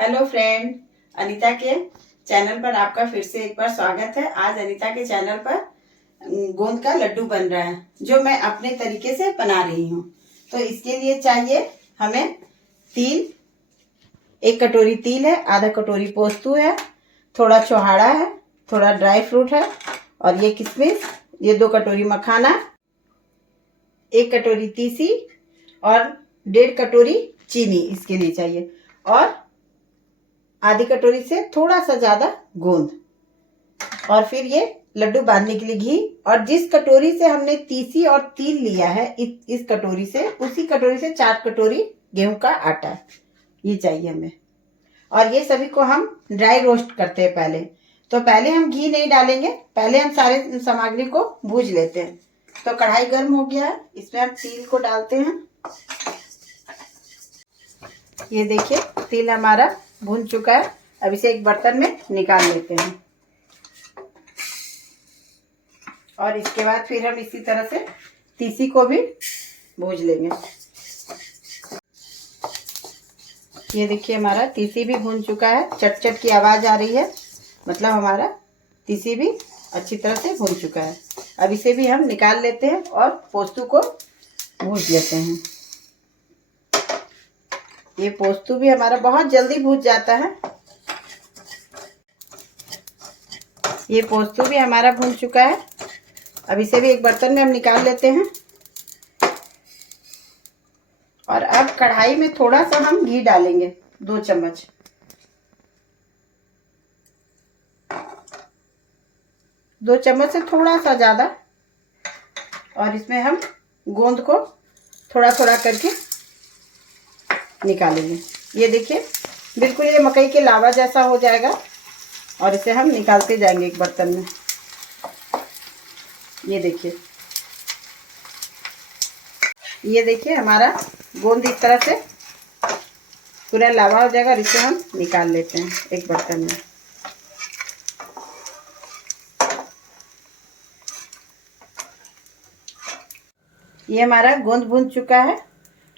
Hello friend, Anita के channel पर आपका फिर से एक बार स्वागत है। आज अनीता के चैनल पर गोंद का लड्डू बन रहा है जो मैं अपने तरीके से बना रही हूँ। तो इसके लिए चाहिए हमें तिल, 1 कटोरी तिल है, आधा कटोरी पोस्तू है, थोड़ा चौहाड़ा है, थोड़ा ड्राई फ्रूट है और ये किशमिश, ये 2 कटोरी मखाना, 1 कटोरी तीसी और 1.5 कटोरी चीनी इसके लिए चाहिए और आधी कटोरी से थोड़ा सा ज्यादा गोंद। और फिर ये लड्डू बांधने के लिए घी, और जिस कटोरी से हमने तीसी और तिल लिया है इस कटोरी से, उसी कटोरी से 4 कटोरी गेहूं का आटा ये चाहिए हमें। और ये सभी को हम ड्राई रोस्ट करते हैं पहले। तो पहले हम घी नहीं डालेंगे, पहले हम सारे सामग्री को भूज लेते हैं। तो कढ़ाई गर्म हो गया है, इसमें हम तिल को डालते हैं। ये देखिए तिल हमारा भून चुका है। अब इसे एक बर्तन में निकाल लेते हैं और इसके बाद फिर हम इसी तरह से तीसी को भी भूज लेंगे। ये देखिए हमारा तीसी भी भून चुका है, चट चट की आवाज आ रही है, मतलब हमारा तीसी भी अच्छी तरह से भून चुका है। अब इसे भी हम निकाल लेते हैं और पोस्तू को भूज लेते हैं। ये पोस्तू भी हमारा बहुत जल्दी भूज जाता है। ये पोस्तू भी हमारा भून चुका है। अब इसे भी एक बर्तन में हम निकाल लेते हैं और अब कढ़ाई में थोड़ा सा हम घी डालेंगे, 2 चम्मच। दो चम्मच से थोड़ा सा ज्यादा। और इसमें हम गोंद को थोड़ा थोड़ा करके निकालेंगे। ये देखिए बिल्कुल ये मकई के लावा जैसा हो जाएगा और इसे हम निकालते जाएंगे एक बर्तन में। ये देखिए हमारा गोंद इस तरह से पूरा लावा हो जाएगा और इसे हम निकाल लेते हैं एक बर्तन में। ये हमारा गोंद भून चुका है।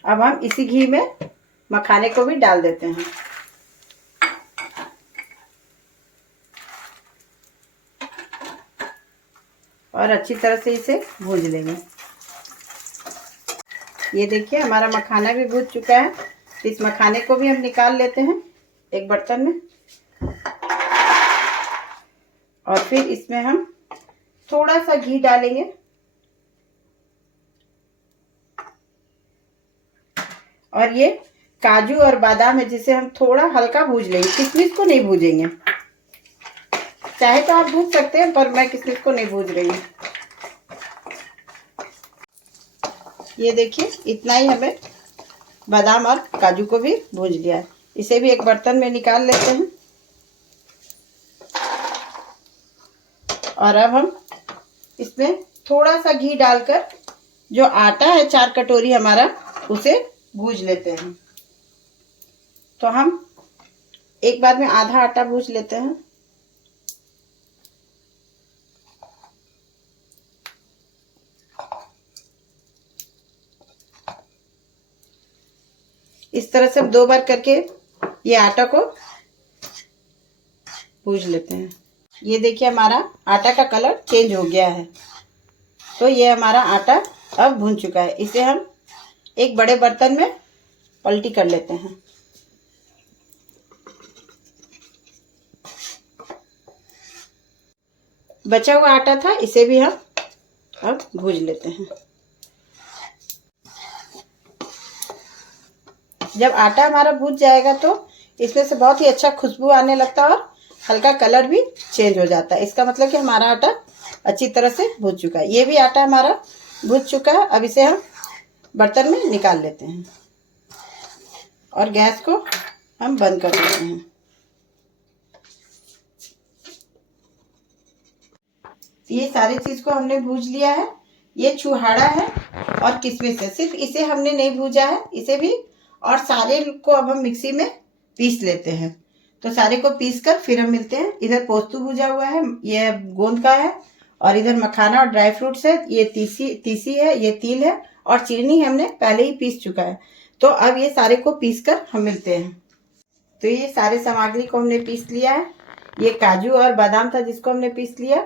अब हम इसी घी में मखाने को भी डाल देते हैं और अच्छी तरह से इसे भून लेंगे। ये देखिए हमारा मखाना भी भून चुका है। इस मखाने को भी हम निकाल लेते हैं एक बर्तन में और फिर इसमें हम थोड़ा सा घी डालेंगे और ये काजू और बादाम है जिसे हम थोड़ा हल्का भूज लेंगे, किशमिश को नहीं भूजेंगे। चाहे तो आप भूज सकते हैं पर मैं किशमिश को नहीं भूज रही हूँ। ये देखिए इतना ही हमें बादाम और काजू को भी भूज लिया है। इसे भी एक बर्तन में निकाल लेते हैं और अब हम इसमें थोड़ा सा घी डालकर जो आटा है 4 कटोरी हमारा, उसे भूज लेते हैं। तो हम एक बार में आधा आटा भूज लेते हैं। इस तरह से 2 बार करके ये आटा को भूज लेते हैं। ये देखिए हमारा आटा का कलर चेंज हो गया है। तो ये हमारा आटा अब भून चुका है। इसे हम एक बड़े बर्तन में पलटी कर लेते हैं। बचा हुआ आटा था, इसे भी हम अब भूज लेते हैं। जब आटा हमारा भूज जाएगा तो इसमें से बहुत ही अच्छा खुशबू आने लगता है और हल्का कलर भी चेंज हो जाता है। इसका मतलब कि हमारा आटा अच्छी तरह से भूज चुका है। ये भी आटा हमारा भूज चुका है। अब इसे हम बर्तन में निकाल लेते हैं और गैस को हम बंद कर देते हैं। ये सारी चीज को हमने भूज लिया है। ये छुहाड़ा है और किशमिश है, सिर्फ इसे हमने नहीं भूजा है, इसे भी। और सारे को अब हम मिक्सी में पीस लेते हैं। तो सारे को पीस कर फिर हम मिलते हैं। इधर पोस्तू भुजा हुआ है, ये गोंद का है, और इधर मखाना और ड्राई फ्रूट्स है, ये तीसी है, ये तिल है और चीनी हमने पहले ही पीस चुका है। तो अब ये सारे को पीस कर हम मिलते हैं। तो ये सारे सामग्री को हमने पीस लिया है। ये काजू और बादाम था जिसको हमने पीस लिया,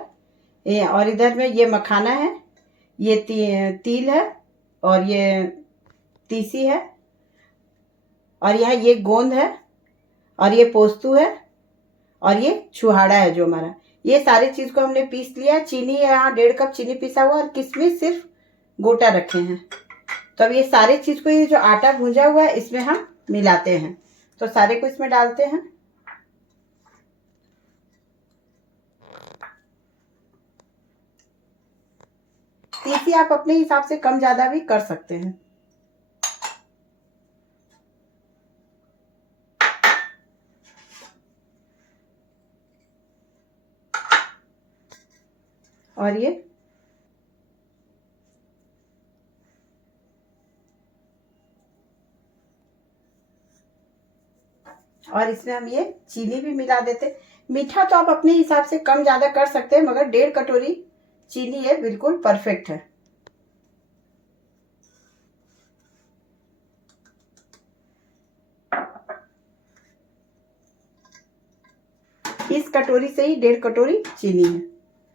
और इधर में ये मखाना है, ये तिल है, और ये तीसी है, और यहाँ ये गोंद है, और ये पोस्तू है, और ये छुहाड़ा है जो हमारा। ये सारी चीज को हमने पीस लिया। चीनी है यहाँ 1.5 कप चीनी पिसा हुआ, और किशमिश सिर्फ गोटा रखे हैं। तो अब ये सारे चीज को, ये जो आटा भूंजा हुआ है इसमें हम मिलाते हैं। तो सारे को इसमें डालते हैं। तीसी आप अपने हिसाब से कम ज्यादा भी कर सकते हैं। और ये और इसमें हम ये चीनी भी मिला देते। मीठा तो आप अपने हिसाब से कम ज्यादा कर सकते हैं, मगर 1.5 कटोरी चीनी है, बिल्कुल परफेक्ट है। इस कटोरी से ही 1.5 कटोरी चीनी है।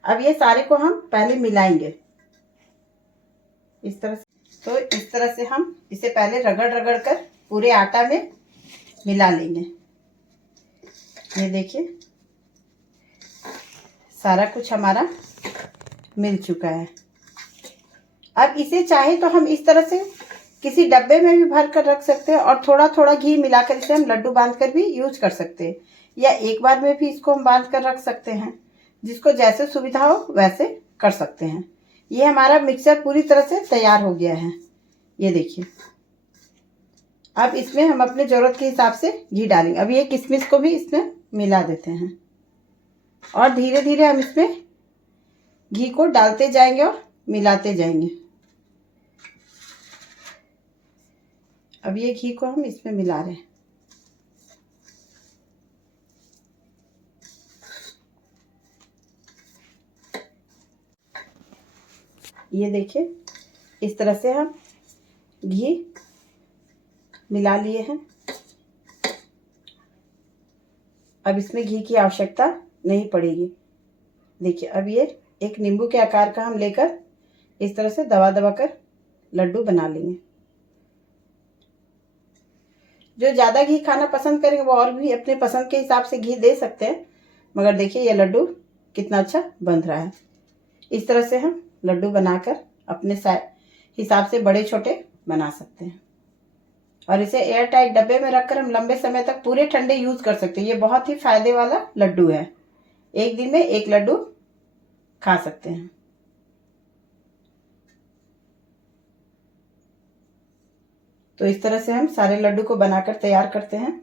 अब ये सारे को हम पहले मिलाएंगे इस तरह से। तो इस तरह से हम इसे पहले रगड़ रगड़ कर पूरे आटा में मिला लेंगे। ये देखिए सारा कुछ हमारा मिल चुका है। अब इसे चाहे तो हम इस तरह से किसी डब्बे में भी भर कर रख सकते हैं, और थोड़ा थोड़ा घी मिलाकर इसे हम लड्डू बांध कर भी यूज कर सकते हैं, या एक बार में भी इसको हम बांध कर रख सकते हैं। जिसको जैसे सुविधा हो वैसे कर सकते हैं। ये हमारा मिक्सचर पूरी तरह से तैयार हो गया है। ये देखिए, अब इसमें हम अपने जरूरत के हिसाब से घी डालेंगे। अब ये किशमिश को भी इसमें मिला देते हैं, और धीरे धीरे हम इसमें घी को डालते जाएंगे और मिलाते जाएंगे। अब ये घी को हम इसमें मिला रहे हैं। ये देखिए इस तरह से हम घी मिला लिए हैं। अब इसमें घी की आवश्यकता नहीं पड़ेगी। देखिए, अब ये एक नींबू के आकार का हम लेकर इस तरह से दबा दबा कर लड्डू बना लेंगे। जो ज़्यादा घी खाना पसंद करेंगे वो और भी अपने पसंद के हिसाब से घी दे सकते हैं, मगर देखिए ये लड्डू कितना अच्छा बन रहा है। इस तरह से हम लड्डू बनाकर अपने हिसाब से बड़े छोटे बना सकते हैं, और इसे एयर टाइट डब्बे में रखकर हम लंबे समय तक पूरे ठंडे यूज कर सकते हैं। ये बहुत ही फायदे वाला लड्डू है। एक दिन में 1 लड्डू खा सकते हैं। तो इस तरह से हम सारे लड्डू को बनाकर तैयार करते हैं।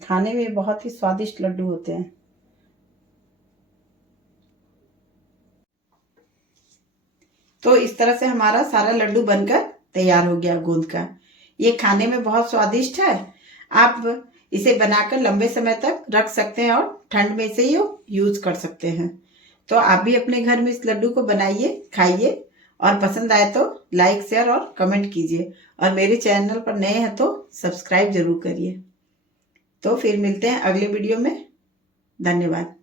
खाने में बहुत ही स्वादिष्ट लड्डू होते हैं। तो इस तरह से हमारा सारा लड्डू बनकर तैयार हो गया गोंद का। ये खाने में बहुत स्वादिष्ट है। आप इसे बनाकर लंबे समय तक रख सकते हैं, और ठंड में से ही यूज कर सकते हैं। तो आप भी अपने घर में इस लड्डू को बनाइए, खाइए, और पसंद आए तो लाइक, शेयर और कमेंट कीजिए। और मेरे चैनल पर नए हैं तो सब्सक्राइब जरूर करिए। तो फिर मिलते हैं अगले वीडियो में। धन्यवाद।